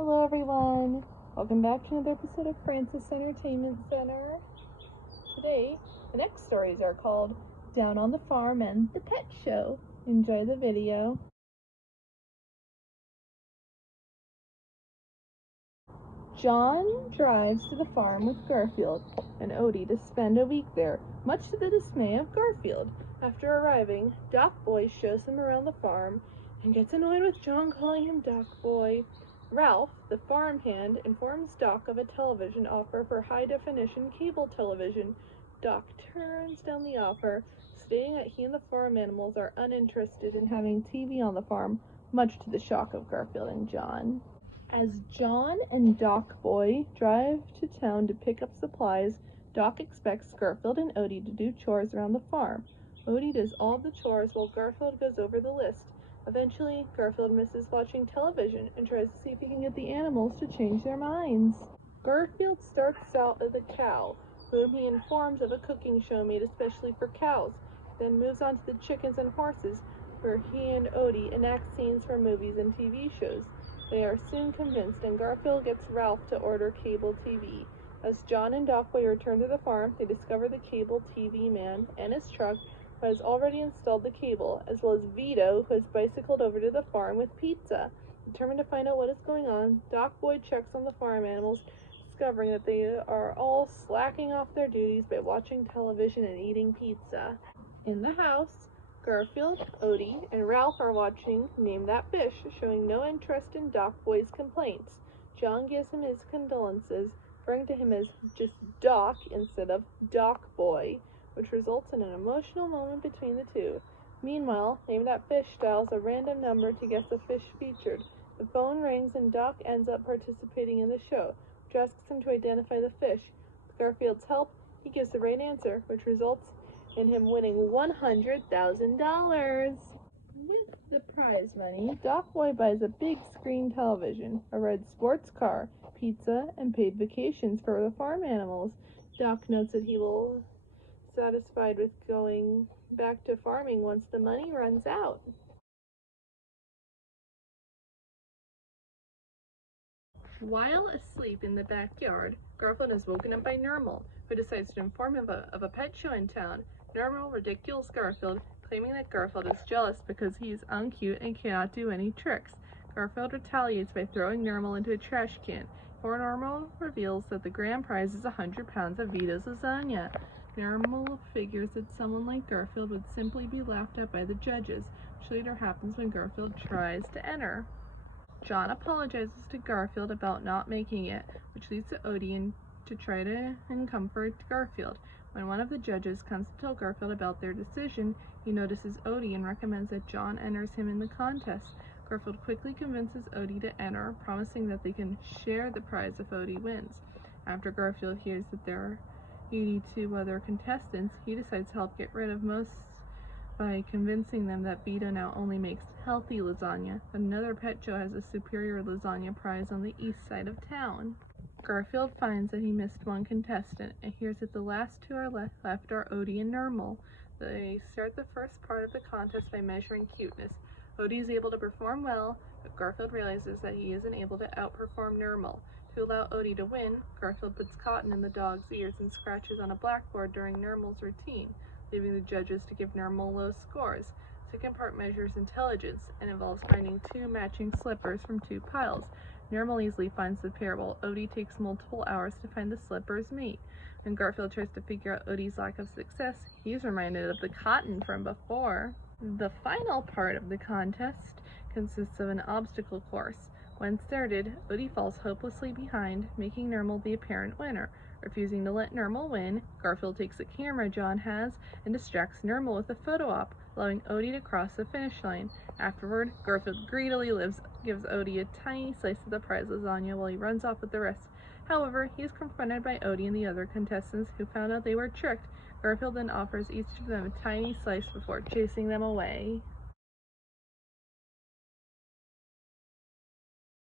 Hello everyone, welcome back to another episode of Francis Entertainment Center. Today, the next stories are called Down on the Farm and The Pet Show. Enjoy the video. John drives to the farm with Garfield and Odie to spend a week there, much to the dismay of Garfield. After arriving, Doc Boy shows him around the farm and gets annoyed with John calling him Doc Boy. Ralph, the farmhand, informs Doc of a television offer for high-definition cable television. Doc turns down the offer, stating that he and the farm animals are uninterested in having TV on the farm, much to the shock of Garfield and John. As John and Doc Boy drive to town to pick up supplies, Doc expects Garfield and Odie to do chores around the farm. Odie does all of the chores while Garfield goes over the list. Eventually, Garfield misses watching television and tries to see if he can get the animals to change their minds. Garfield starts out with a cow, whom he informs of a cooking show made especially for cows, then moves on to the chickens and horses, where he and Odie enact scenes from movies and TV shows. They are soon convinced, and Garfield gets Ralph to order cable TV. As John and Doc Boy return to the farm, they discover the cable TV man and his truck, who has already installed the cable, as well as Vito, who has bicycled over to the farm with pizza. Determined to find out what is going on, Doc Boy checks on the farm animals, discovering that they are all slacking off their duties by watching television and eating pizza. In the house, Garfield, Odie, and Ralph are watching Name That Fish, showing no interest in Doc Boy's complaints. John gives him his condolences, referring to him as just Doc instead of Doc Boy, which results in an emotional moment between the two. Meanwhile, Name That Fish dials a random number to guess the fish featured. The phone rings and Doc ends up participating in the show, which asks him to identify the fish. With Garfield's help, he gives the right answer, which results in him winning $100,000. With the prize money, Doc Boy buys a big screen television, a red sports car, pizza, and paid vacations for the farm animals. Doc notes that he will be satisfied with going back to farming once the money runs out. While asleep in the backyard, Garfield is woken up by Nermal, who decides to inform him of a pet show in town. Nermal ridicules Garfield, claiming that Garfield is jealous because he is uncute and cannot do any tricks. Garfield retaliates by throwing Nermal into a trash can, before Nermal reveals that the grand prize is 100 pounds of Vito's lasagna. Nermal figures that someone like Garfield would simply be laughed at by the judges, which later happens when Garfield tries to enter. John apologizes to Garfield about not making it, which leads to Odie to try to comfort Garfield. When one of the judges comes to tell Garfield about their decision, he notices Odie and recommends that John enters him in the contest. Garfield quickly convinces Odie to enter, promising that they can share the prize if Odie wins. After Garfield hears that there are 82 other contestants, he decides to help get rid of most by convincing them that Vito now only makes healthy lasagna, but another pet show has a superior lasagna prize on the east side of town. Garfield finds that he missed one contestant and hears that the last two are left are Odie and Nermal. They start the first part of the contest by measuring cuteness. Odie is able to perform well, but Garfield realizes that he isn't able to outperform Nermal. To allow Odie to win, Garfield puts cotton in the dog's ears and scratches on a blackboard during Nermal's routine, leaving the judges to give Nermal low scores. The second part measures intelligence and involves finding two matching slippers from two piles. Nermal easily finds the pair, while Odie takes multiple hours to find the slipper's mate. When Garfield tries to figure out Odie's lack of success, he's reminded of the cotton from before. The final part of the contest consists of an obstacle course. When started, Odie falls hopelessly behind, making Nermal the apparent winner. Refusing to let Nermal win, Garfield takes a camera John has and distracts Nermal with a photo op, allowing Odie to cross the finish line. Afterward, Garfield greedily gives Odie a tiny slice of the prize lasagna while he runs off with the rest. However, he is confronted by Odie and the other contestants, who found out they were tricked. Garfield then offers each of them a tiny slice before chasing them away.